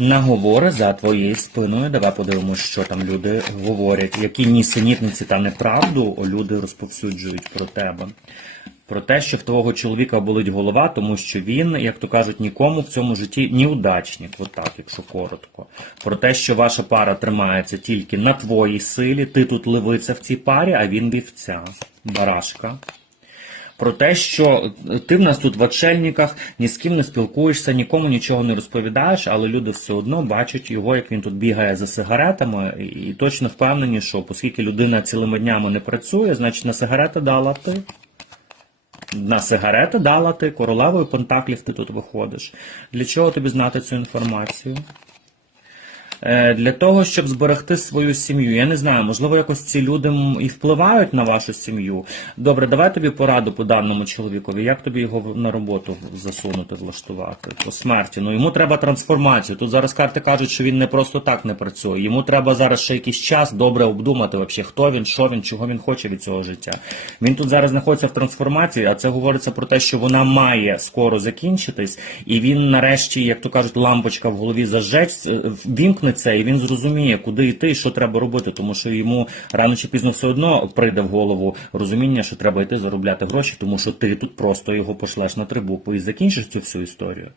наговори за твоєю спиною. Давай подивимося, що там люди говорять, які нісенітниці та неправду люди розповсюджують про тебе. Про те, що в твого чоловіка болить голова, тому що він, як то кажуть, нікому в цьому житті неудачник, отак, якщо коротко. Про те, що ваша пара тримається тільки на твоїй силі, ти тут левиця в цій парі, а він вівця, барашка. Про те, що ти в нас тут в отшельниках, ні з ким не спілкуєшся, нікому нічого не розповідаєш, але люди все одно бачать його, як він тут бігає за сигаретами, і точно впевнені, що оскільки людина цілими днями не працює, значить на сигарети дала ти. На сигарети дала ти, королевою пентаклів ти тут виходиш. Для чого тобі знати цю інформацію? Е, Для того, щоб зберегти свою сім'ю. Я не знаю, можливо, якось ці люди і впливають на вашу сім'ю. Добре, давай тобі пораду по даному чоловікові. Як тобі його на роботу засунути, влаштувати? По смерті. Ну йому треба трансформацію. Тут зараз карти кажуть, що він не просто так не працює. Йому треба зараз ще якийсь час добре обдумати, вообще, хто він, що він, чого він хоче від цього життя. Він тут зараз знаходиться в трансформації, а це говориться про те, що вона має скоро закінчитись, і він нарешті, як то кажуть, лампочка в голові зажеться, е, вімкнеться, і він зрозуміє, куди йти і що треба робити, тому що йому рано чи пізно все одно прийде в голову розуміння, що треба йти заробляти гроші, тому що ти тут просто його пошлеш на три букви і закінчиш цю всю історію.